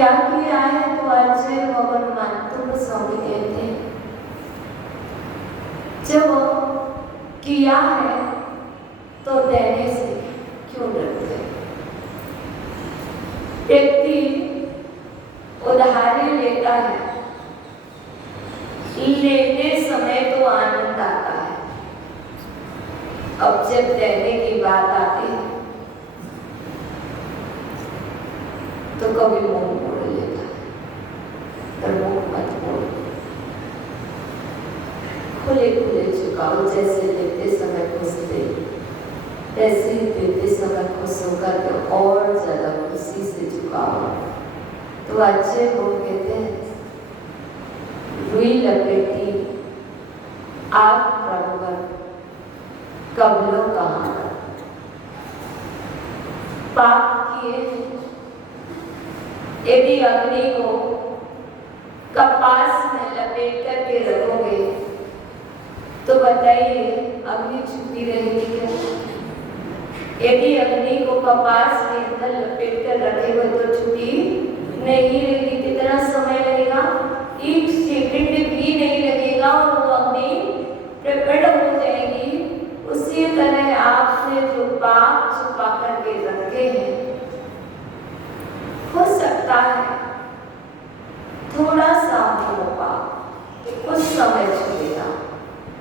क्या क्या किया है तो अजय भवन मानतु को स्वामी कहते हैं। जब किया है तो देने से क्यों डरते? व्यक्ति उधारी लेता है, लेते समय तो आनंद आता है, अब जब देने की बात आती है तो कभी मुंह मोड़ लेता है। पर मुंह मत मोड़, खुले खुले झुकाओ। जैसे लेते समय खुश थे ऐसे ही देते समय खुश होकर के और ज्यादा खुशी से झुकाओ। तो अच्छे लोग कहते हैं रुई लपेटी आग प्रभुवर कबलों कहाँ पाप किए यदि अग्नि को कपास में लपेट करके रखोगे तो बताइए अग्नि छुपी रहेगी क्या? यदि अग्नि को कपास के अंदर लपेट कर रखेगा तो छुपी नहीं रहेगी। कितना समय लगेगा? एक सेकंड भी नहीं लगेगा और वो अग्नि प्रकट हो जाएगी। उसी तरह आपने जो पाप छुपा करके रखे हैं, हो सकता है थोड़ा सा होगा, कुछ समय छुपेगा,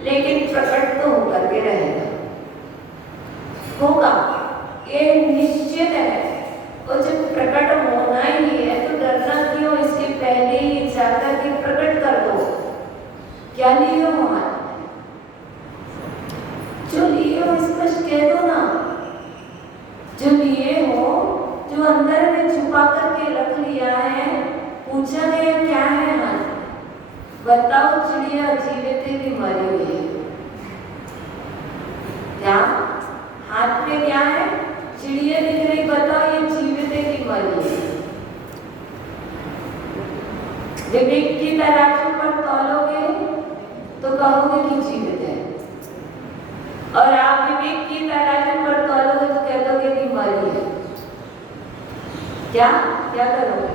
लेकिन प्रकट तो होकर के रहेगा, होगा, ये निश्चित है। और जब प्रकट होना ही है तो डरना क्यों? इसके पहले ही जाकर के प्रकट कर दो। क्या लिए हो हाथ में? जो लिए हो स्पष्ट कह दो ना। जो लिए हो, जो अंदर में छुपा करके रख लिया है, पूछा गया क्या है हाथ में? बताओ चिड़िया जीवित है कि मरी हुई है? क्या हाथ में क्या है? चिड़िया दिख रही, बताओ ये जीवित है कि मरी है? विवेक की तराजू पर तौलोगे तो कहोगे कि जीवित है, और आप विवेक की तराजू पर तौलोगे तो कह दोगे कि मरी है। क्या क्या करोगे?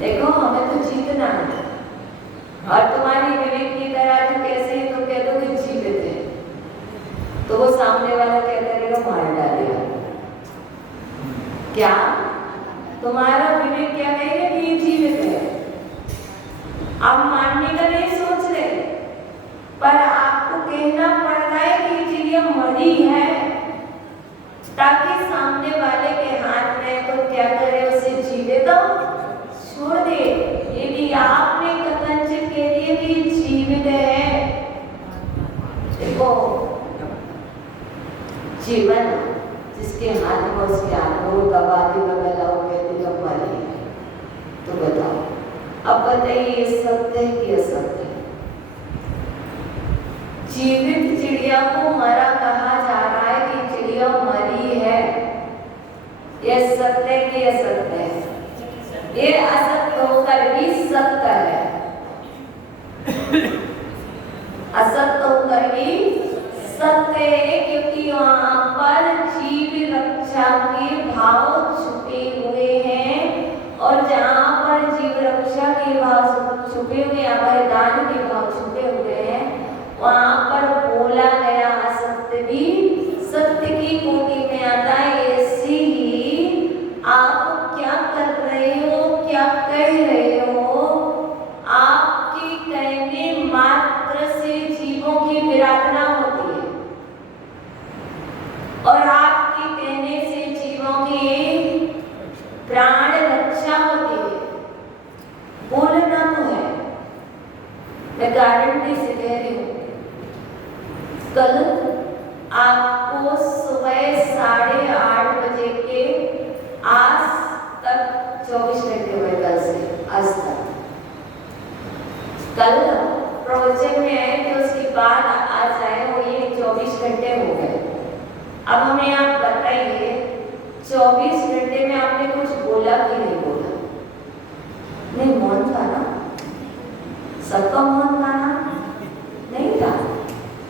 देखो हमें तो जीतना है, और तुम्हारी विवेक की तराजू कैसे है तो कह दोगे जीवित है, तो वो सामने वाला कहता रहेगा मार डालेगा। क्या तुम्हारा विवेक क्या कहेगा कि ये जीवित है? आप मानने का नहीं सोच रहे, पर आपको कहना पड़ रहा है कि चिड़िया मरी है, ताकि सामने वाले के हाथ में तो क्या करे, उसे जीवित छोड़ दे। यदि आपने कथनचित कह दिया कि जीवित है, देखो जीवन जिसके हाथ में उसके हाथ में वो दबा दी बगलाओ कहती कब मरी है, तो बताओ अब बताइए ये सत्य है कि असत्य है? जीवित चिड़िया को मरा कहा जा रहा है कि चिड़िया मरी है, यह सत्य कि असत्य है? ये असत्य होकर भी सत्य है, असत्य होकर भी सत्य है, क्योंकि वहां पर जीव रक्षा के भाव छुपे हुए हैं, और जहां पर जीव रक्षा के भाव छुपे हुए या बलिदान के भाव छुपे हुए हैं, वहां पर बोला गया असत्य भी सत्य की कोटि में आता है। ऐसे ही आप क्या कर रहे हो, क्या कह रहे हो, आपके कहने मात्र से जीवों की विराधना होती है, और आपके कहने से जीवों की प्राण रक्षा होती है। बोलना तो है, मैं गारंटी से कह रही हूँ, कल आपको सुबह 8:30 बजे के आज तक 24 घंटे हुए, कल से आज तक। कल प्रवचन में आए थे, उसके बाद आज आए हो, ये 24 घंटे हो गए। अब हमें आप बताइए 24 घंटे में आपने कुछ बोला कि नहीं बोला? नहीं, मौन था ना? सबका मौन था ना? नहीं था?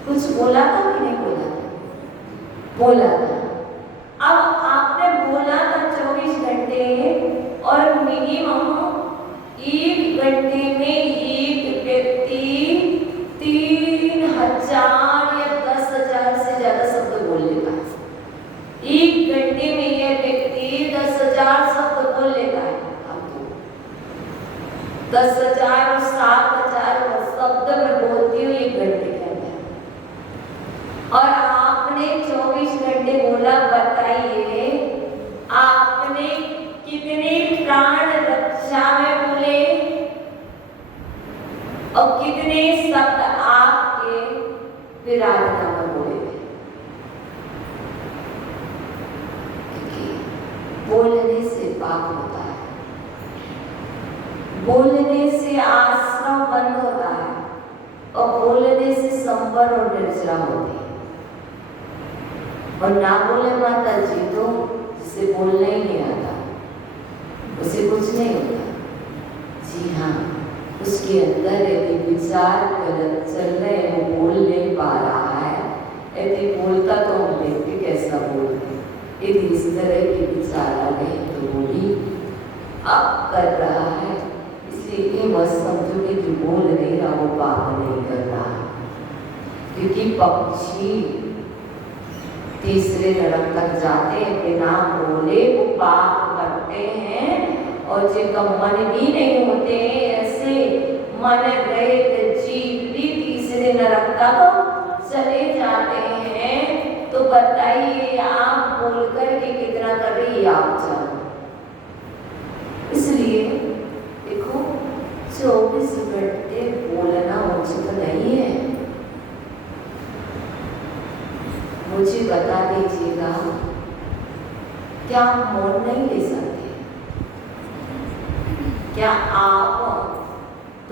कुछ बोला था? 10,000 और 7,000 शब्द मैं बोलती हूँ 1 घंटे के अंदर, और आपने 24 घंटे बोला। बताइए आपने कितने प्राण रक्षा में बोले और कितने शब्द आपके विराधना में बोले। बोलने से पाप होता है, बोलने से आश्रम बंद होता है, और बोलने से संवर और निर्जरा होती है। और ना बोले माता जी तो जिसे बोलना ही नहीं आता उसे कुछ नहीं होता। जी हाँ, उसके अंदर यदि विचार गलत चल रहे हैं, वो बोल नहीं पा रहा है, यदि बोलता तो हम देखते कैसा बोलते। यदि इस तरह के विचार आ गए तो वो भी अब कर रहा है, इसलिए ये मत समझो कि जो बोल नहीं रहा वो पाप नहीं कर रहा, क्योंकि पक्षी तीसरे नरक तक जाते बिना बोले वो पाप करते हैं। और जिनका मन भी नहीं होते ऐसे मन रहित जीव भी तीसरे नरक तक चले जाते हैं। तो बताइए आप बोल करके कितना कर रही आप जानो। इसलिए देखो 24 घंटे बोलना उचित नहीं है। मुझे बता दीजिएगा, क्या आप मौन नहीं ले सकते? क्या आप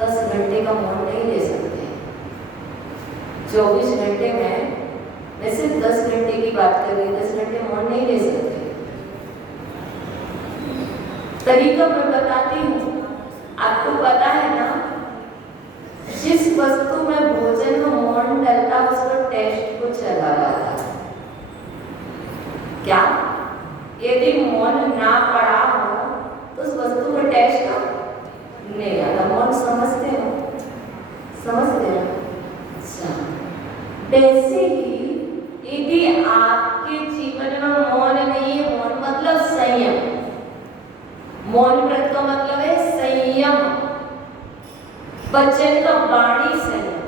10 घंटे का मौन नहीं ले सकते? 24 घंटे में मैं सिर्फ 10 घंटे की बात कर रही, 10 घंटे मौन नहीं ले सकते। तरीका मैं बताती हूँ, आपको पता है ना, जिस वस्तु में भोजन में मौन डलता उसका टेस्ट कुछ अलग आता है। क्या यदि मौन ना पड़ा हो तो उस वस्तु का टेस्ट नहीं आता। मौन समझते हो? समझते हो? अच्छा, वैसे ही यदि आपके जीवन में मौन नहीं है, मौन मतलब संयम, मौन व्रत का मतलब है संयम, वचन का वाणी संयम।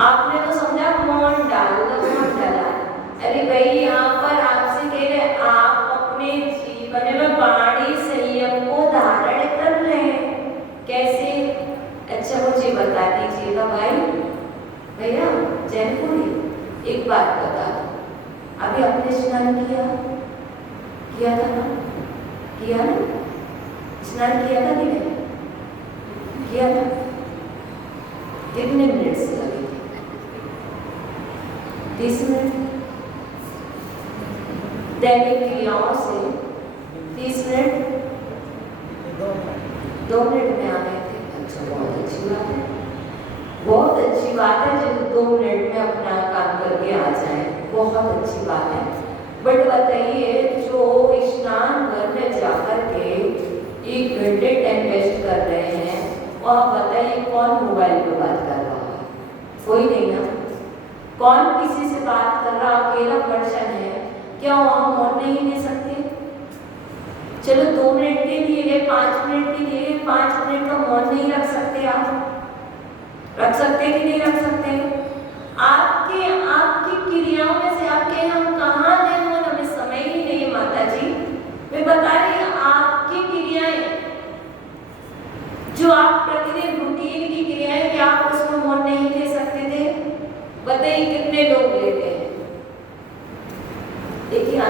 आपने तो समझा मौन डाल दो, मौन डाला। अरे भाई यहाँ पर आपसे कह रहे आप अपने जीवन में वाणी संयम को धारण कर रहे हैं, कैसे? अच्छा मुझे बता दीजिएगा भाई, भैया जैनपुरी, एक बात बता दो, अभी आपने स्नान किया था ना? किया ना? स्नान किया था कि नहीं किया था? कितने मिनट से लगे थे? 30 मिनट। दैनिक क्रियाओं से 30 मिनट 2 मिनट में आ गए थे। अच्छा, बहुत अच्छी बात है, बहुत अच्छी बात है जब 2 मिनट में अपना काम करके आ जाए, बहुत अच्छी बात है। बट बताइए, जो स्नान घर में जाकर के 1 घंटे टाइम वेस्ट कर रहे हैं, वहाँ बताइए कौन मोबाइल पे बात कर रहा है? कोई नहीं ना। कौन किसी से बात कर रहा? अकेला पर्सन है, क्या वहाँ मौन नहीं ले सकते? चलो 2 मिनट के लिए गए, 5 मिनट के लिए 5 मिनट का मौन नहीं रख सकते? आप रख सकते कि नहीं रख सकते? आपकी क्रियाओं में से आपके हम कहाँ ले मौन? हमें समय ही नहीं है माता जी। मैं बता रही हूँ आपकी क्रियाएं जो आप प्रतिदिन रूटीन की क्रियाएं, क्या आप उसमें मौन नहीं ले सकते थे? बताइए कितने लोग लेते हैं? देखिए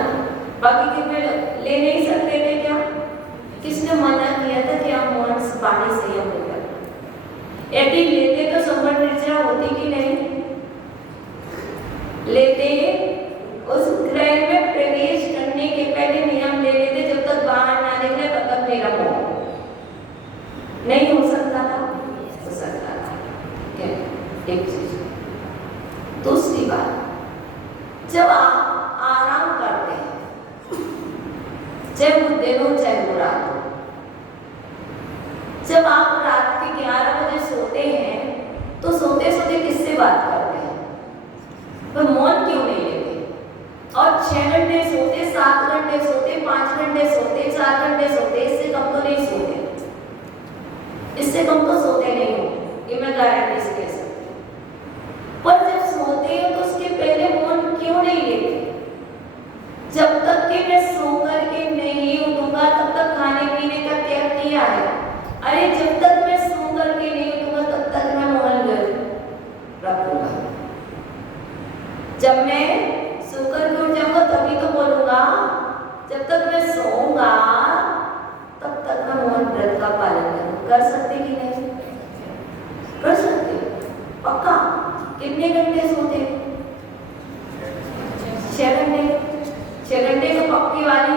बाकी कितने ले नहीं सकते थे? क्या किसने मना किया था कि आप मौन वाणी संयम हो गया? यदि लेते तो संवर निर्जरा होती कि नहीं? लेते उस गृह में प्रवेश करने के पहले नियम ले लेते, जब तक बाहर ना निकले तब तक मेरा मौन नहीं हो सकता था? हो सकता था। ठीक है, एक चीज। दूसरी बात, जब आप आराम करते हैं, चाहे वो दिन हो चाहे वो रात हो, जब आप रात के 11 बजे सोते हैं तो सोते सोते किससे बात करते हैं? तो मौन क्यों नहीं लेते? और 6 घंटे सोते, 7 घंटे सोते, 5 घंटे सोते, 4 घंटे सोते, इससे कम तो नहीं सोते। उससे तुम तो सोते नहीं हो, ये मैं गारंटी से कह सकती हूँ। पर जब सोते हो तो उसके पहले फोन क्यों नहीं लेते? जब तक कि मैं सो करके नहीं उठूंगा तब तक खाने पीने का त्याग किया है। अरे जब तक मैं सो करके नहीं उठूंगा तब तक मैं मोबाइल रखूंगा। जब मैं सो करके उठ जाऊंगा तभी तो बोलूंगा। जब तक मैं सोऊंगा तब तक मैं मौन व्रत का पालन करूं। कर सकते कि नहीं? कर सकते पक्का? कितने घंटे सोते? 6 घंटे। 6 घंटे तो पक्की वाली,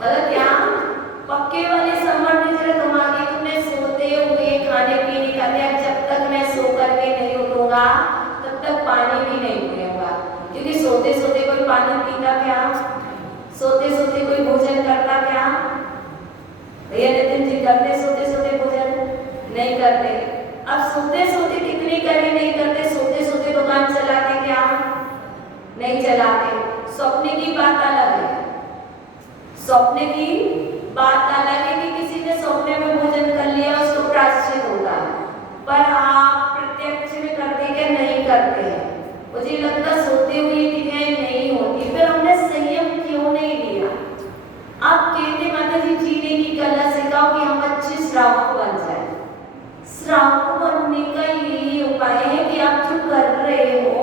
मतलब क्या पक्के वाले समझ में जरा तुम्हारी, तुमने सोते हुए खाने पीने का त्याग, जब तक मैं सो करके नहीं उठूंगा तब तक पानी भी नहीं पीऊंगा। क्योंकि सोते सोते कोई पानी पीता क्या? सोते सोते कोई भोजन करता क्या? भैया नितिन जी, करते सोते सोते भोजन नहीं करते। अब सोते सोते कितने करे नहीं करते? सोते सोते दुकान चलाते क्या? नहीं चलाते। सपने की बात अलग है। सपने की बात अलग है कि किसी ने सपने में भोजन कर लिया, उसको प्रायश्चित होता है। पर आप प्रत्यक्ष में करते क्या? नहीं करते हैं। मुझे लगता सोते हुए क्रियाएं नहीं होती। फिर हमने संयम क्यों नहीं लिया? आप कहते माता जी जीने की कला सिखाओ कि हम अच्छे श्रावक बन जाए। श्रावक बनने का यही उपाय है कि आप जो कर रहे हो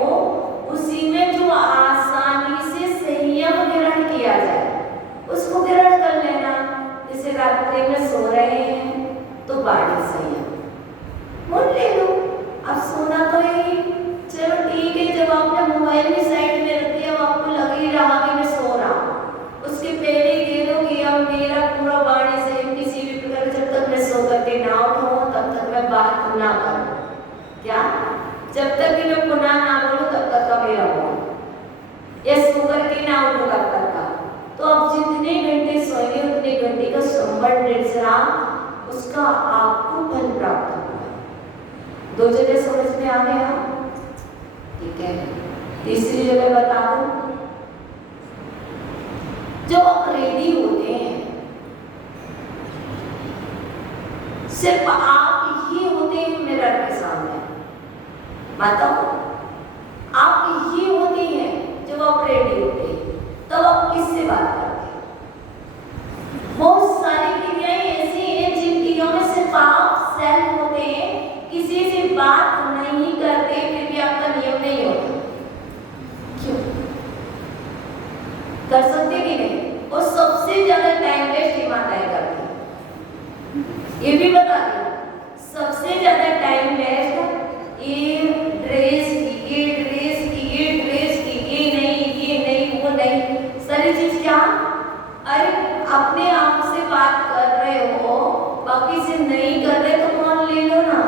उसी में जो आसानी से संयम ग्रहण किया जाए उसको ग्रहण कर लेना। जैसे रात्रि में सो रहे हैं तो बाड़ी संयम मोड़ ले लो। अब सोना तो यही, चलो ठीक है। जब आपने मोबाइल भी साइड में रख दिया, आपको लग ही रहा कि मैं सो रहा हूँ, उसके पहले ही दे दो कि अब मेरा पूरा बाड़ी संयम किसी भी प्रकार, जब तक मैं सो करके ना उठूं तब तक मैं बात ना करूं। क्या? जब तक कि मैं पुनः ना बोलूं तब तक का मेरा हुआ, या सो करके ना उठूं तब तक का। तो अब जितने घंटे सोएंगे उतने घंटे का संबंध निर्जरा उसका आपको फल प्राप्त होगा। 2 जगह समझ में आ गया? ठीक है। तीसरी जगह बता दूं, जब आप रेडी होते हैं सिर्फ आप ही होते हैं मिरर के सामने। बताओ, आप ही होती हैं जब आप रेडी होते हैं, तब आप किससे बात करते हैं? बहुत सारी क्रियाएं ऐसी हैं जिन क्रियाओं में सिर्फ आप सेल्फ होते हैं, किसी से बात नहीं करते, फिर भी आपका नियम नहीं होता। क्यों? कर सकते कि नहीं? और सबसे ज्यादा टाइम वेस्ट ही माताएं करती हैं। ये भी बता दें, सबसे ज्यादा टाइम वेस्ट ये ड्रेस की, ये ड्रेस की, ये ड्रेस की, ये नहीं वो नहीं, सारी चीज क्या? अरे अपने आप से बात कर रहे हो, बाकी से नहीं कर रहे तो मान ले लो ना।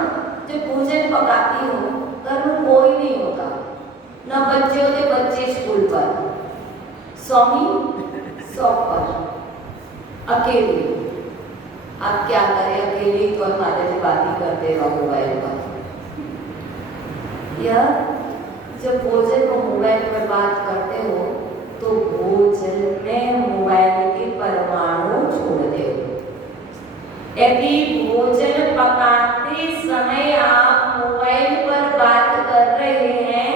जब भोजन पकाती हो घर में कोई नहीं होता, ना बच्चे होते, बच्चे स्कूल पर, स्वामी शॉप पर, अकेले। आप क्या करें? अकेले तो माता जी बात ही करते रहो मोबाइल पर। यार जब भोजन को मोबाइल पर बात करते हो तो भोजन में मोबाइल के परमाणु छोड़ दे। यदि भोजन पकाते समय आप मोबाइल पर बात कर रहे हैं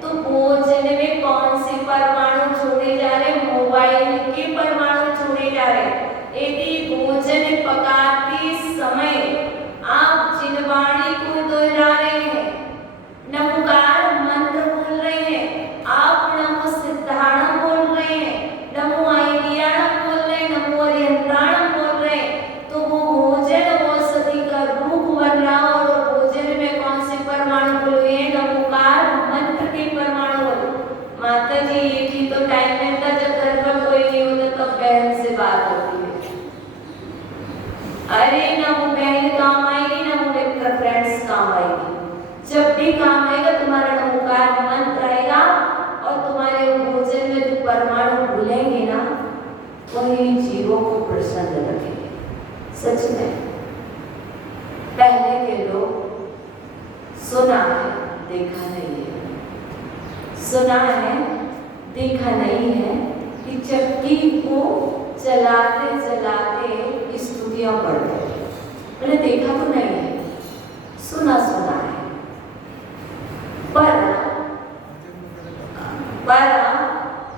तो भोजन में कौन से परमाणु छोड़े जा रहे? मोबाइल के परमाणु छोड़े जा रहे। यदि भोजन पकाते समय आप जिन वाणी को दोहरा रहे हैं, नमोकार मंत्र बोल रहे हैं, आप नमो सिद्धाणम बोल रहे हैं, नमो आइडियाणम बोल रहे हैं, नमो अरिहंताणम बोल रहे हैं, तो वो भोजन औषधि का रूप बन रहा। और भोजन में कौन से परमाणु बोले हैं? नमोकार मंत्र के परमाणु बोले। माता जी एक ही तो टाइम मिलता जब घर पर कोई नहीं होता, तब बहन से बात होती है। अरे ना वो बहन काम आएगी, ना वो मित्र फ्रेंड्स काम आएगी। जब भी काम आएगा तुम्हारा नमोकार मंत्र आएगा, और तुम्हारे भोजन में जो परमाणु भूलेंगे ना, वही जीवों को प्रसन्न रखेंगे। सच में पहले के लोग सुना है देखा नहीं है, सुना है देखा नहीं है कि चक्की को चलाते चलाते स्तुतियां पढ़ते। मैंने देखा तो नहीं है, सुना सुना है, पर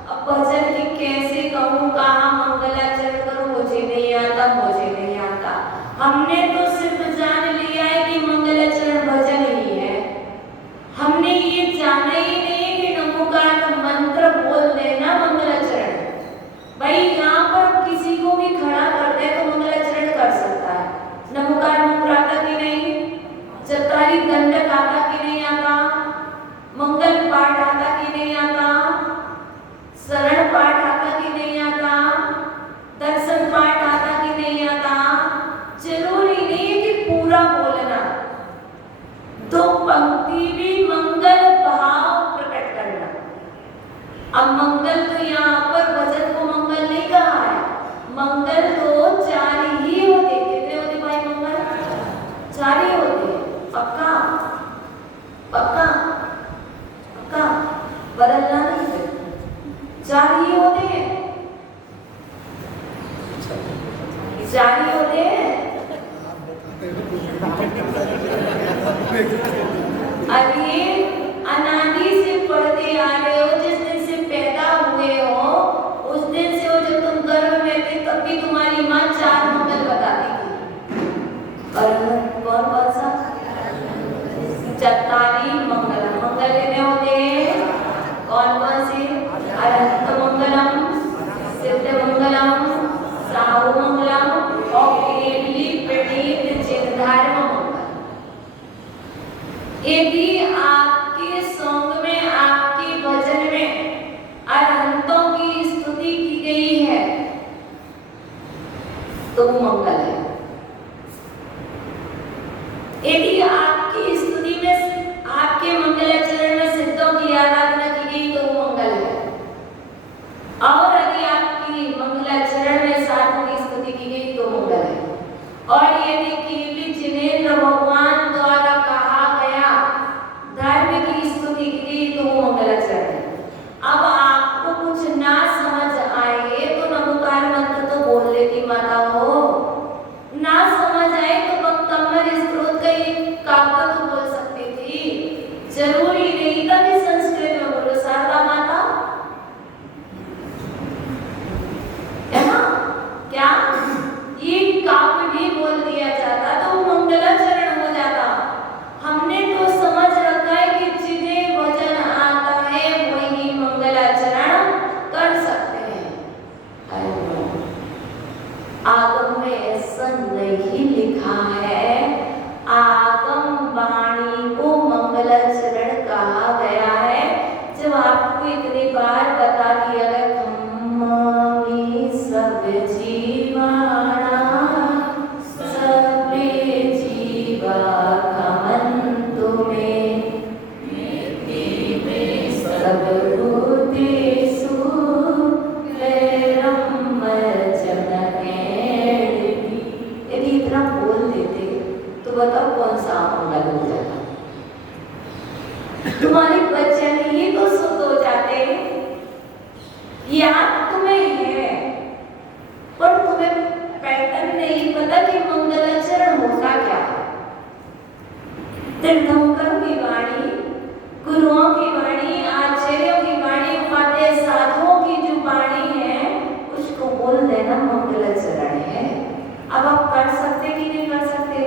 अब भजन की कैसे कहूँ, कहाँ मंगलाचरण करूँ, मुझे नहीं आता, मुझे नहीं आता। हमने तो सिर्फ जान लिया है कि मंगलाचरण भजन ही है, हमने ये जाना ही नहीं कि नमोकार मंत्र बोल देना मंगलाचरण। भाई यहाँ पर किसी को भी खड़ा कर दे तो मंगलाचरण कर सकता है। नमोकार मंत्र आता कि नहीं, चतुरारी दंडक आता कि नहीं आता, मंगल पाठ आता कि नहीं आता, शरण पाठ आता कि नहीं आता, दर्शन पाठ आता कि नहीं आता। जरूरी नहीं है कि पूरा बोलना, दो पंक्ति भी मंगल भाव प्रकट करना। अब मंगल तो यहाँ पर भजन को मंगल नहीं कहा है, मंगल तो चार ही होते। कितने होते भाई मंगल? चार ही होते। पक्का पक्का पक्का, बदलना नहीं है, चार ही होते हैं, चार ही होते हैं। अब ये अनादि से पढ़ते आ रहे हो, जिस दिन से पैदा हुए हो उस दिन से, वो जब तुम गर्भ में थे तब भी तुम्हारी माँ चार मंगल बताती थी। और कौन कौन सा? चतारी मंगल। मंगल कितने होते हैं? कौन कौन से? अरहत मंगलम, सिद्ध मंगलम, साहु मंगलम और केवली प्रणीत चिन्धार्म मंगल। यदि आपके सॉन्ग में, आपके भजन में अरहंतों की स्तुति की गई है तो वो मंगल है। यदि आपकी स्तुति में, आपके मंगलाचरण में सिद्धों की आराधना की गई तो वो मंगल है। और यदि आपकी मंगलाचरण में साधु की स्तुति की गई तो मंगल है। और यदि केवली जिनेंद्र भगवान द्वारा कहा गया धर्म की स्तुति की गई तो वो मंगलाचरण है। अब आपको कुछ ना समझ आए तो नमोकार मंत्र तो बोल लेती माता हो, ना समझ आए तो भक्तमर स्त्रोत का एक काव्य तो बोल सकती थी। जरूरी नहीं था कि संस्कृत में बोलो शारदा माता, है ना? क्या ये काव्य भी बोल दिया जाता तो मंगलाचरण हो जाता। हमने तो समझ रखा है कि जिन्हें भजन आता है वही मंगलाचरण कर सकते हैं। आगम में ऐसा नहीं लिखा है, आगम वाणी को मंगलाचरण कहा गया है। जब आपको इतनी बार बता दिया गया सब जीवाना सब जीवा कमंतु में सब भूतेषु वैरम जनकेण। यदि इतना बोल देते तो बताओ कौन सा मंगल हो जाता? तुम्हारे वचन ही तो शुद्ध हो जाते। याद तुम्हें है पर तुम्हें पैटर्न नहीं पता कि मंगलाचरण होता क्या है। तीर्थंकरों की वाणी, गुरुओं की वाणी, आचार्यों की वाणी, उपाध्याय साधुओं की जो वाणी है उसको बोल देना मंगलाचरण है। अब आप कर सकते कि नहीं कर सकते?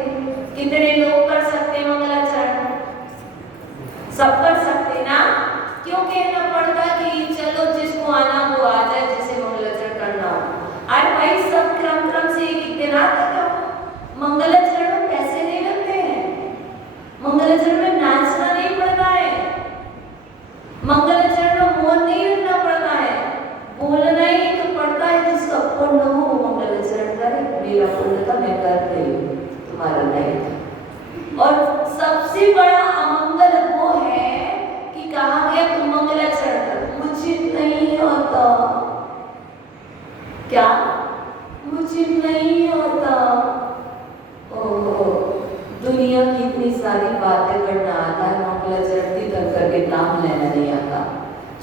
कितने लोग कर सकते मंगलाचरण? सब कर सकते ना? क्यों कहना पड़ता कि चलो जिसको आना वो आ जाए, जिसे मंगलाचरण करना हो। अरे भाई सब क्रम से एक दिन आता क्या? मंगलाचरण में पैसे नहीं लगते हैं, मंगलाचरण में नाचना नहीं पड़ता है, मंगलाचरण में मौन नहीं रखना पड़ता है, बोलना ही तो पड़ता है। जिसका पुण्य हो वो मंगलाचरण करे। मेरा पुण्य था मैं कर रही हूँ, तुम्हारा नहीं था। और सबसे बड़ा अमंगल वो है कि कहा गया तुम मंगलाचरण करो, उचित नहीं होता। क्या उचित नहीं होता? दुनिया की इतनी सारी बातें करना आता है, मंगलाचरण तीर्थंकर के नाम लेना नहीं आता।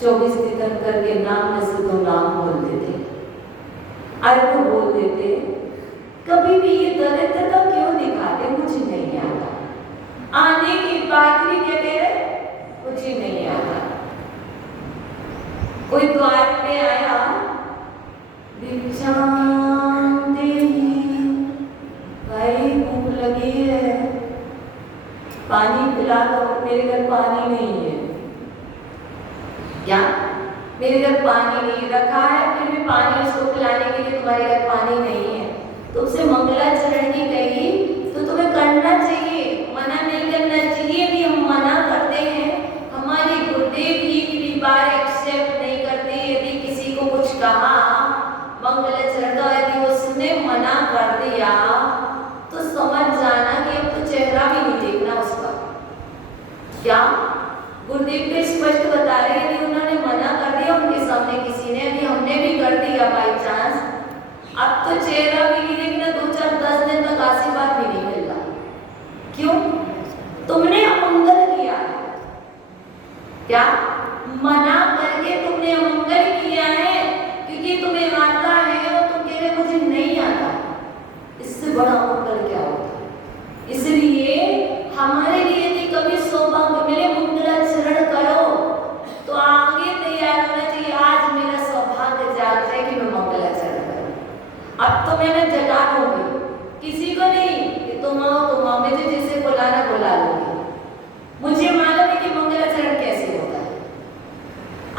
24 तीर्थंकर के नाम में से 2 नाम बोल देते, अरे को बोल देते। कभी भी ये दरिद्रता क्यों दिखाते मुझे नहीं आता। कोई द्वार पे आया, भिक्षाम देहि, भाई भूख लगी है, पानी पिला दो। मेरे घर पानी नहीं है। क्या? मेरे घर पानी नहीं रखा है, फिर भी पानी उसको पिलाने के लिए तुम्हारे घर पानी नहीं है। तुमसे मंगलाचरण की कही तो तुम्हें करना चाहिए, मना नहीं करना चाहिए। भी हम मना करते हैं, हमारे गुरुदेव ही भी बार एक्सेप्ट नहीं करते। यदि किसी को कुछ कहा मंगलाचरण का, यदि उसने मना कर दिया तो समझ जाना कि अब तो चेहरा भी नहीं देखना उसका। क्या? गुरुदेव तो स्पष्ट बता रहे हैं, यदि उन्होंने मना कर दिया उनके सामने किसी ने, यदि हमने भी कर दिया बाई चांस, अब तो चेहरा भी नहीं देखना, 2-4-10 दिन तक आशीर्वाद भी नहीं मिलता। क्यों? तुमने अमंगल किया। क्या? मना करके तुमने अमंगल किया है, क्योंकि तुम्हें आता है और तुम कह रहे मुझे नहीं आता। इससे बड़ा अमंगल क्या होता है? इसलिए हमारे लिए यदि कभी सौभाग्य मिले मंगलाचरण करो तो आगे तैयार होना चाहिए। आज मेरा सौभाग्य जाग जाए कि मैं मंगलाचरण करूं। अब तो मैंने जगा दूंगी, किसी को नहीं कि तुम आओ मैं तो जैसे बुलाना बुला लूंगी। मुझे मालूम है कि मंगलाचरण कैसे होता है।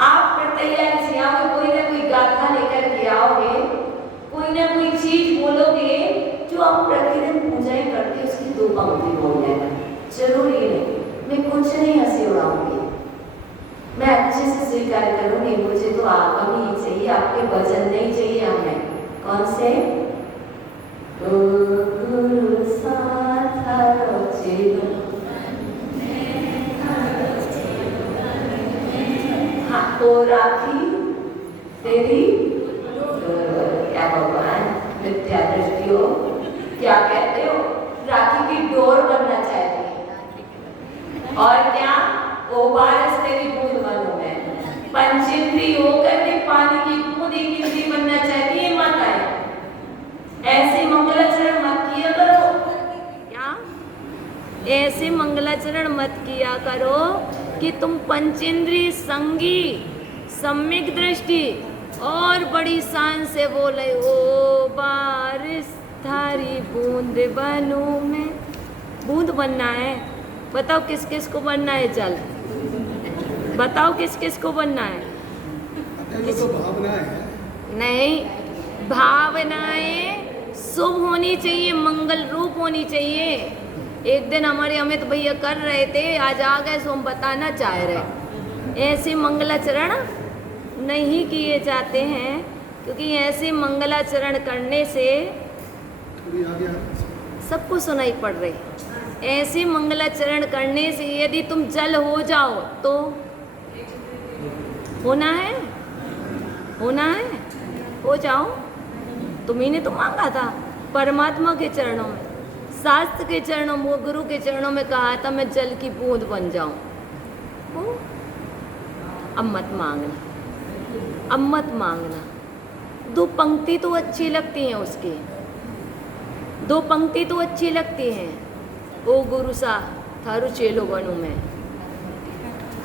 आप फिर तैयारी से आओगे, कोई ना कोई गाथा लेकर के आओगे, कोई ना कोई चीज बोलोगे जो आप प्रतिदिन पूजाएं करते उसकी 2 पंक्ति बोल देना। जरूरी नहीं, मैं कुछ नहीं हंसी उड़ाऊंगी, मैं अच्छे से स्वीकार करूंगी। मुझे तो आगम ही चाहिए, आपके वचन नहीं चाहिए हमें। कौन से? गुरु साथ हाँ, तो राखी तेरी क्या भगवान मिथ्या दृष्टि हो, क्या कहते हो? राखी की डोर बनना चाहिए। और क्या? ओ बारिश तेरी बूंद बनूं मैं, पंचेंद्री होकर के पानी की बूंद एक इंद्री बनना चाहिए। ये माता है, ऐसे मंगलाचरण मत किया करो। क्या? ऐसे मंगलाचरण मत किया करो कि तुम पंचेंद्री संगी सम्यक दृष्टि और बड़ी शान से बोले ओ बारिश थारी बूंद बनूं मैं। बूंद बनना है। बताओ किस किस को बनना है? चल बताओ किस किस को बनना है? तो भावनाएं नहीं, भावनाएं शुभ होनी चाहिए, मंगल रूप होनी चाहिए। एक दिन हमारे अमित भैया कर रहे थे, आज आ गए सो हम बताना चाह रहे। ऐसे मंगलाचरण नहीं किए जाते हैं, क्योंकि ऐसे मंगलाचरण करने से सबको सुनाई पड़ रही। ऐसे मंगलाचरण करने से यदि तुम जल हो जाओ तो होना है, होना है, हो जाओ। तुम्ही ने तो मांगा था परमात्मा के चरणों में, शास्त्र के चरणों में, गुरु के चरणों में कहा था मैं जल की बूंद बन जाऊं। अब मत मांगना, अब मत मांगना। 2 पंक्ति तो अच्छी लगती हैं उसकी, 2 पंक्ति तो अच्छी लगती हैं। ओ गुरु सा थारू चेलो बनूं मैं,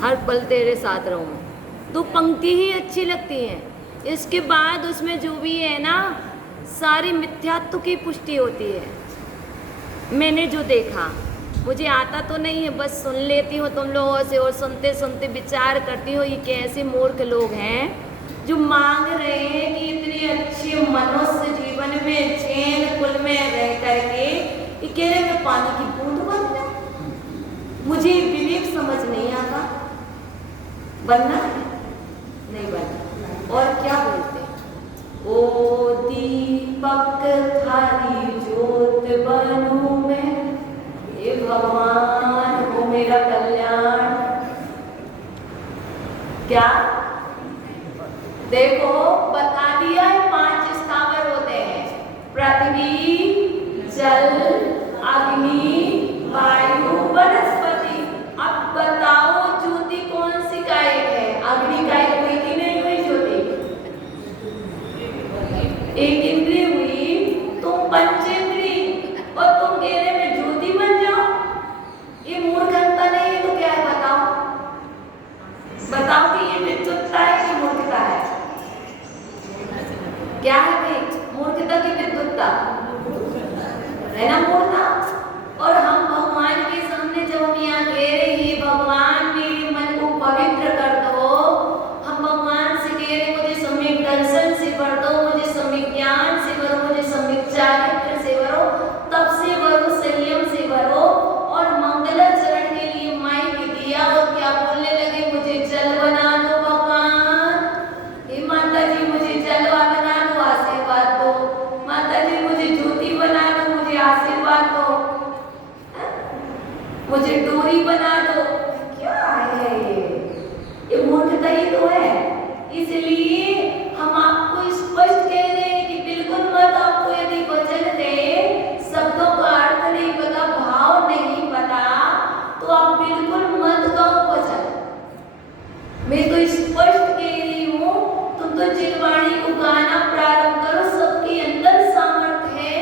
हर पल तेरे साथ रहूं। 2 पंक्ति ही अच्छी लगती हैं। इसके बाद उसमें जो भी है ना, सारी मिथ्यात्व की पुष्टि होती है। मैंने जो देखा, मुझे आता तो नहीं है, बस सुन लेती हूँ तुम लोगों से, और सुनते सुनते विचार करती हूँ ये कैसे मूर्ख लोग हैं जो मांग रहे हैं कि इतने अच्छे मनुष्य जीवन में चैन कुल में रह करके ये कह रहे मैं पानी की बूंद बन जाऊं। मुझे विवेक समझ नहीं आता। बनना नहीं बनना। और क्या बोलते हैं? ओ दीपक थारी ज्योत बनूं मैं, हे भगवान हो मेरा कल्याण। क्या? देखो बता दिया है 5 स्थावर होते हैं, पृथ्वी, जल, अग्नि, वायु, वनस्पति। अब बताओ ज्योति कौन सी का एक है? अग्नि का एक हुई कि नहीं हुई ज्योति? एक इंद्रिय हुई, तुम पंचेंद्रिय, और तुम कह रहे मैं ज्योति बन जाऊं। ये मूर्खता नहीं है तो क्या है? बताओ बताओ कि ये विद्वत्ता है कि मूर्खता है ना मूर्ता। और हम भगवान के सामने जब हम यहाँ कह रहे हैं भगवान मेरे मन को पवित्र कर दो, हम भगवान से कह रहे मुझे सम्यक दर्शन से भर दो, मुझे सम्यक ज्ञान से भरो, मुझे सम्यक चारित्र से भरो, तब से भरो, संयम से भरो। और मंगलाचरण के लिए माइक दिया और क्या बोलने लगे, मुझे जल बना दो भगवान, हे माता जी मुझे जलवा बना दो, आशीर्वाद दो, माता जी मुझे ज्योति बना दो, मुझे आशीर्वाद दो, मुझे डोरी बना दो। क्या है ये मूर्खता ही तो है। इसलिए हम आपको स्पष्ट कह रहे हैं कि बिल्कुल मत, आपको यदि वचन दे शब्दों का अर्थ नहीं पता, भाव नहीं पता, तो आप बिल्कुल मत गाओ वचन। मैं तो स्पष्ट कह रही हूँ, तुम तो जिनवाणी को गाना प्रारंभ करो, सबके अंदर सामर्थ्य है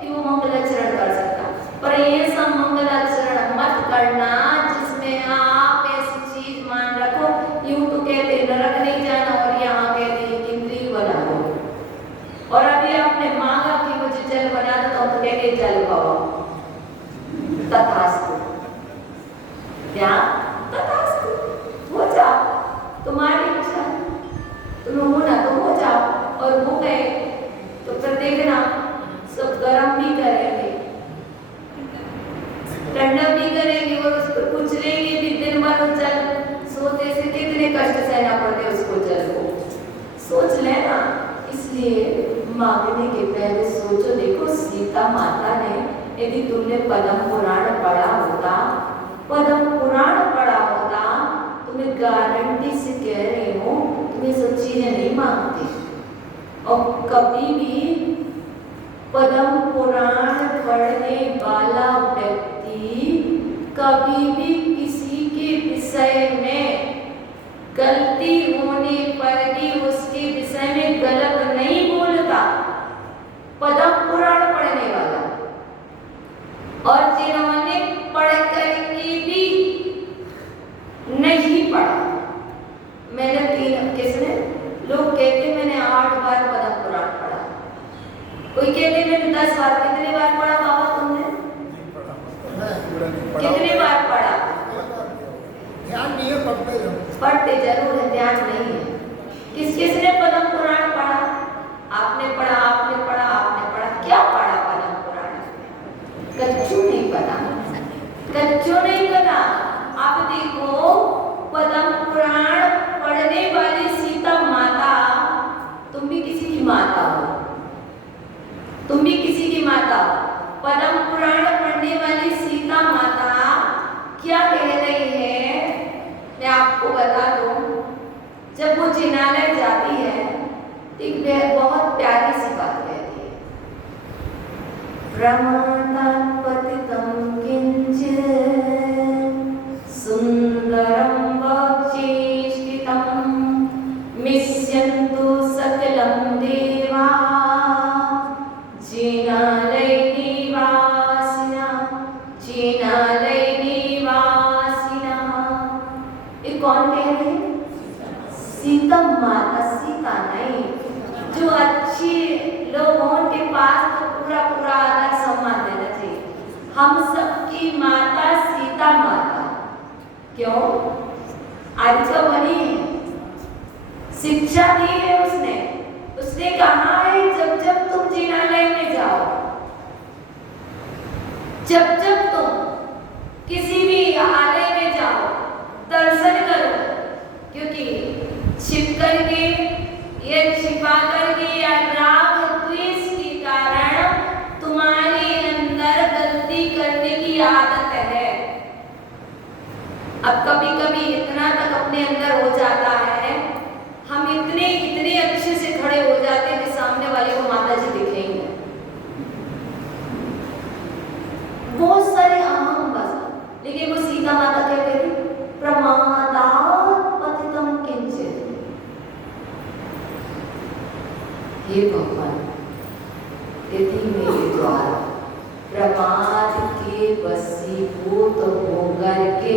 कि वो मंगलाचरण कर सकता, पर ये सब मंगलाचरण मत करना जिसमें आप ऐसी चीज मान रखो, यूं तो कहते नरक नहीं जाना और यहाँ कहते इंद्रिय बना दो। और अभी आपने मांगा कि मुझे जल बना दो, तो कहते जल पाओ, तथास्तु, क्या तथास्तु, हो जाओ, तुम्हारी इच्छा, तुम होना तो हो जाओ। और हो गए तो फिर देखना सब गर्म भी करेंगे, ठंडा भी करेंगे और उस पर कुचलेंगे भी दिन भर। जल सोते से कितने कष्ट सहना पड़ते उसको, जल को सोच लेना। इसलिए मांगने के पहले सोचो। देखो सीता माता ने, यदि तुमने पद्म पुराण पढ़ा होता, पद्म पुराण पढ़ा होता, तुम्हें गारंटी से कह रही हूँ तुम्हें सब चीजें नहीं मांगती। और कभी भी पद्म पुराण पढ़ने वाला व्यक्ति कभी भी किसी के विषय में गलती होने पर भी उसके विषय में गलत नहीं बोलता, पद्म पुराण पढ़ने वाला। और जिन्होंने पढ़ करके भी नहीं पढ़ा, मैंने 3 किसने लोग कहते मैंने 8 बार पद्म पुराण पढ़ा, कोई कहते मैंने 10 बार। कितने बार पढ़ा बाबा तुमने? कितने बार पढ़ा? ध्यान नहीं है, पढ़ते जरूर है, ध्यान नहीं है। किसने पद्म पुराण पढ़ा? आपने पढ़ा, आपने पढ़ा, आपने पढ़ा। क्या पढ़ा पद्म पुराण? कच्चू नहीं पता, कच्चू नहीं पता। आप देखो पद्म पुराण पढ़ने वाली सीता माता, तुम भी किसी की माता हो, तुम भी किसी की माता हो। पद्म पुराण पढ़ने वाली सीता माता क्या कह रही है, मैं आपको बता दूं। जब वो जिनालय जाती है तो बहुत प्यारी सी बात कहती है, प्रमादात् पतितं किंचित् सुंदरं वक्षेष्टितं मिष्यन्तु सकलं देवा जिनालय निवासिना, जिनालय निवासिना। ये कौन कह रहे हैं? सीता माता। सीता नहीं, जो अच्छे लोगों के पास तो पूरा पूरा आदर सम्मान देना चाहिए। हम सबकी माता सीता माता। क्यों? आज तो बनी है, शिक्षा दी है उसने। उसने कहा है जब जब तुम जिनालय में जाओ, जब जब तुम किसी भी आलय में जाओ, दर्शन करो, क्योंकि छिप करके या छिपा करके या राग द्वेष के कारण तुम्हारे अंदर गलती करने की आदत है। अब कभी कभी इतना तक अपने अंदर हो जाता है, हम इतने इतने अच्छे से खड़े हो जाते हैं कि सामने वाले को माता जी दिखे ही नहीं। बहुत सारे अहम बस, लेकिन वो सीता माता क्या कहती, प्रमादात् पतितं किंचित्। हे भगवान, यदि मेरे द्वारा प्रमाद के वशीभूत होकर के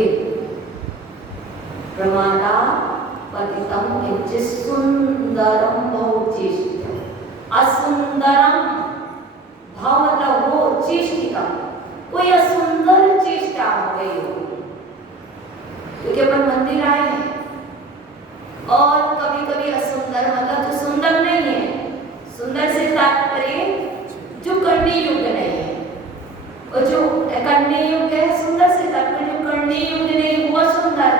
प्रमादात् पतितं किंचित् सुंदरं बहुचेष्टितम्, असुंदरम भवतः चेष्टितम्, युग नहीं है। और जो करनी युग है सुंदर से तक जो करनी युग नहीं वो सुंदर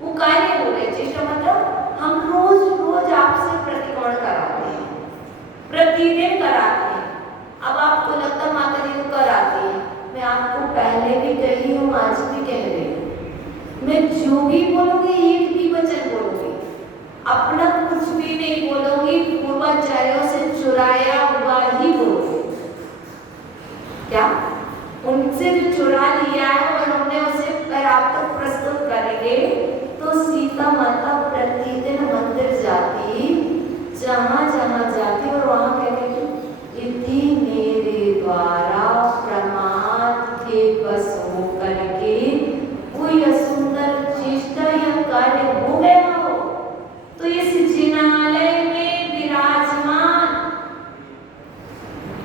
वो कार्य हो रहे जिसका मतलब हम रोज रोज आपसे प्रतिकोण कराते हैं, प्रतिदिन कराते हैं। अब आपको लगता है माता जी तो कराती है, मैं आपको पहले भी कही हूँ आज भी कह रही हूँ, मैं जो भी बोलूंगी एक भी वचन बोलूंगी, अपना कुछ भी नहीं बोलूंगी, पूर्वाचार्यों से चुराया हुआ ही बोलूंगी। क्या उनसे जो चुरा लिया है और हमने उसे पर्याप्त प्रस्तुत करेंगे तो सीता माता प्रतिदिन मंदिर जाती, जहां जहां जाती और वहां कहती इति मेरे द्वारा प्रमाद के बस हो करके कोई असुंदर चेष्टा या कार्य हो गया हो तो इस जिनालय में विराजमान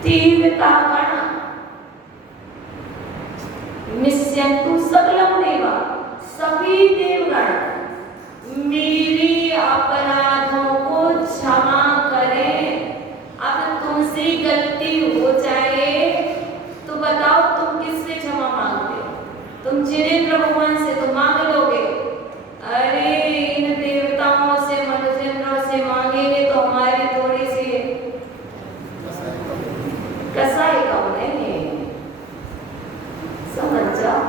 तीव्रता गण निश्चयन्तु सकलम देवा, सभी देवगण मेरी अपराधों को क्षमा करें। अब तुमसे गलती हो जाए तो बताओ तुम किससे क्षमा मांगते? तुम जिनेंद्र भगवान से तो मांग लोगे, अरे इन देवताओं से मनुष्यों से मांगेंगे तो हमारी थोड़ी सी कसाई कम नहीं समझ जाओ।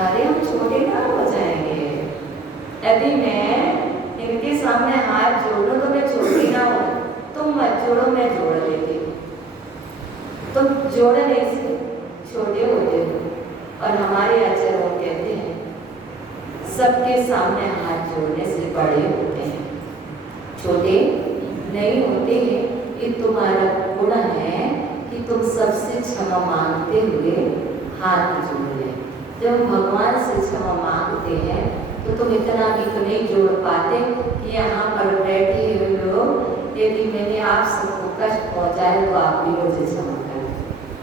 अरे हम छोटे ना हो जाएंगे। यदि मैं इनके सामने हाथ जोड़ूं तो मैं छोटी ना हूं, तुम मत जोड़ो मैं जोड़ लेती हूँ, तुम जोड़ने से छोटे होते हो। और हमारे आचार्य कहते हैं सबके सामने हाथ जोड़ने से बड़े होते हैं, छोटे नहीं होते हैं। ये तुम्हारा गुण है कि तुम सबसे क्षमा मांगते हुए हाथ जोड़ ले। जब भगवान से क्षमा मांगते हैं तो तुम इतना भी तो नहीं जोड़ पाते कि यहाँ पर बैठे हुए लोग यदि मैंने आप सबको कष्ट पहुँचाया तो आप भी मुझे क्षमा करें,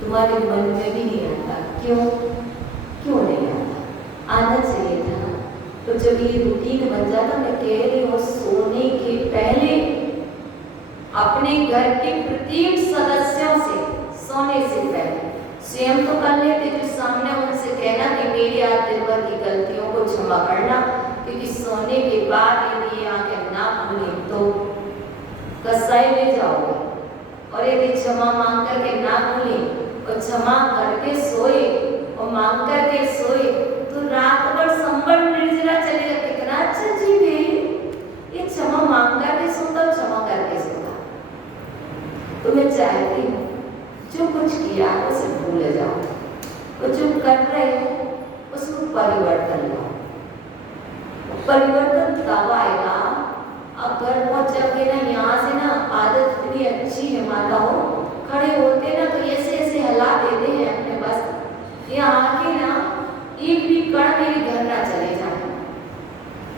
तुम्हारे मन में भी नहीं आता। क्यों क्यों नहीं आता? आना चाहिए था। तो जब ये रूटीन बन जाता, मैं कह रही हूँ सोने के पहले अपने घर के प्रत्येक सदस्यों से सोने से पहले स्वयं तो कर लेते, जो सामने उनसे कहना कि मेरी आज दिन भर की गलतियों को क्षमा करना, क्योंकि सोने के बाद यदि आंखें ना खुली तो कसाई ले जाओगे। और यदि क्षमा मांग करके ना खुली और क्षमा करके सोए और मांग करके सोए तो रात भर संबल निर्जरा चलेगा। कितना अच्छा जीव है ये, क्षमा मांग करके सोता, क्षमा करके सोता। तो मैं चाहती हूँ जो कुछ किया उसे भूल जाओ, और जो कर रहे हो उसको परिवर्तन लाओ। परिवर्तन तब आएगा अगर पहुंच जाओगे ना यहाँ से ना, आदत इतनी अच्छी है माता हो, खड़े होते ना तो ऐसे ऐसे हिला देते हैं अपने बस यहाँ आके ना एक भी कण मेरे घर ना चले जाए।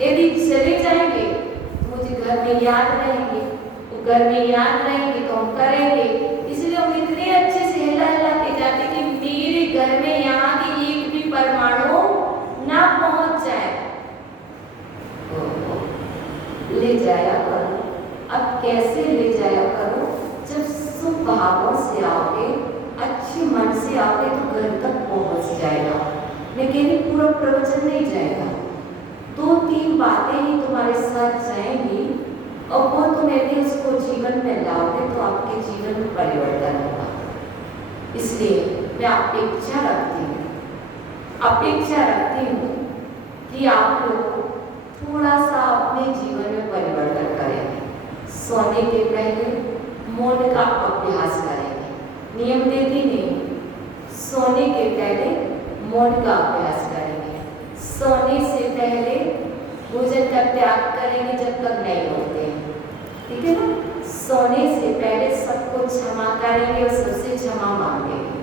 यदि चले जाएंगे तो मुझे घर में याद रहेंगे, वो घर में याद रहेंगे तो हम करेंगे। इसलिए हम इतने अच्छे से हिला हिला के जाते कि मेरे घर में यहाँ की एक भी परमाणु ना पहुंच जाए। ले जाया करो। अब कैसे ले जाया करो? जब शुभ भावों से आओगे, अच्छे मन से आओगे तो घर तक पहुंच जाएगा। मैं कह रही पूरा प्रवचन नहीं जाएगा, 2-3 बातें ही तुम्हारे साथ जाएंगी और वो तुम यदि उसको जीवन में लाओगे तो आपके जीवन में परिवर्तन होगा। इसलिए मैं अपेक्षा रखती हूँ कि आप लोग थोड़ा सा अपने जीवन में परिवर्तन करेंगे। सोने के पहले मौन का अभ्यास करेंगे। नियम देती नहीं, सोने के पहले मौन का अभ्यास करेंगे। सोने से पहले भोजन का त्याग करेंगे जब तक नहीं होते हैं, ठीक है ना? सोने से पहले सबको क्षमा करेंगे और सबसे क्षमा मांगेंगे।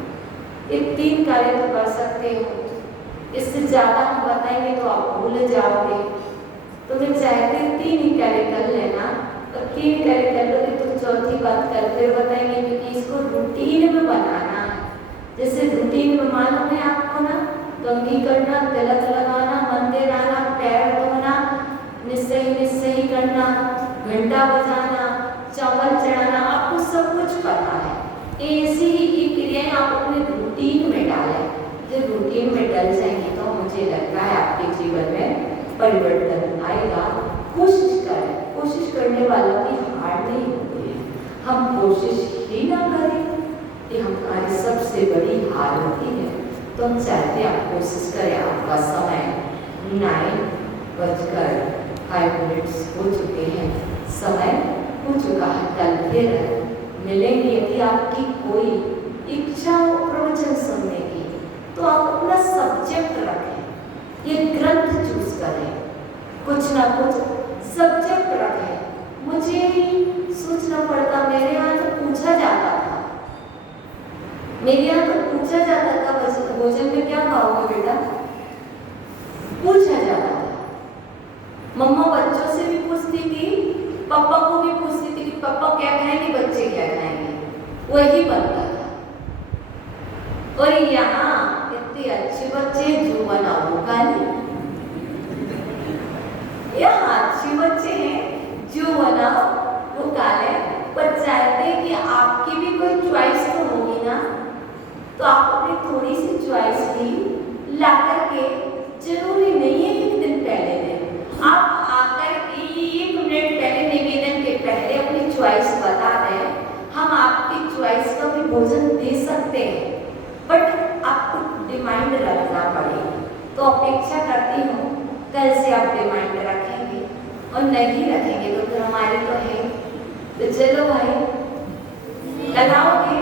ये 3 कार्य तो कर सकते हो, इससे ज़्यादा हम बताएंगे तो आप भूल जाओगे। तो मैं चाहती हूँ 3 ही कार्य कर लेना, और 3 कार्य कर लोगे तो चौथी बात कल फिर बताएंगे, क्योंकि इसको रूटीन में बनाना है। जैसे रूटीन में मालूम है आपको ना, कंघी करना, तिलक लगाना, मंदिर आना, पैर धोना, निस्सही करना, घंटा बजाना, चावल चढ़ाना, परिवर्तन आएगा। कोशिश करें, कोशिश करने वालों की हार नहीं होती है। हम कोशिश ही ना करें, ये हमारी सबसे बड़ी हार होती है। तो हम चाहते हैं आप कोशिश करें। आपका समय 9:05 हो चुके हैं, समय हो चुका है। कल फिर मिलेंगे। यदि आपकी कोई इच्छा हो प्रवचन सुनने की तो आप अपना सब्जेक्ट रखें, ये ग्रंथ चूज करें, कुछ ना कुछ सब्जेक्ट रखें। मुझे सोचना पड़ता, मेरे यहाँ तो पूछा जाता था, मेरे यहाँ तो पूछा जाता था भोजन में क्या खाओगे बेटा, पूछा जाता था। मम्मा बच्चों से भी पूछती थी, पापा को भी पूछती थी कि पापा क्या खाएंगे, बच्चे क्या खाएंगे, वही बनता था। और यहाँ इतने अच्छे बच्चे जो बनाओ वो खा ले, यहाँ अच्छे बच्चे हैं जो बनाओ वो खा ले। पर चाहते हैं कि आपकी भी कोई चॉइस तो होगी ना, तो आप अपनी थोड़ी सी चॉइस भी ला करके, जरूरी नहीं है एक दिन पहले दें, आप आकर के 1 मिनट पहले, निवेदन के पहले अपनी चॉइस बता दें। हम आपकी चॉइस का भी भोजन दे सकते हैं, बट आपको डिमांड रखना पड़ेगी। तो अपेक्षा करती हूँ कल से आप डिमांड रखेंगे, और नहीं रखेंगे तो फिर हमारी तो है। तो चलो भाई, लगाओगे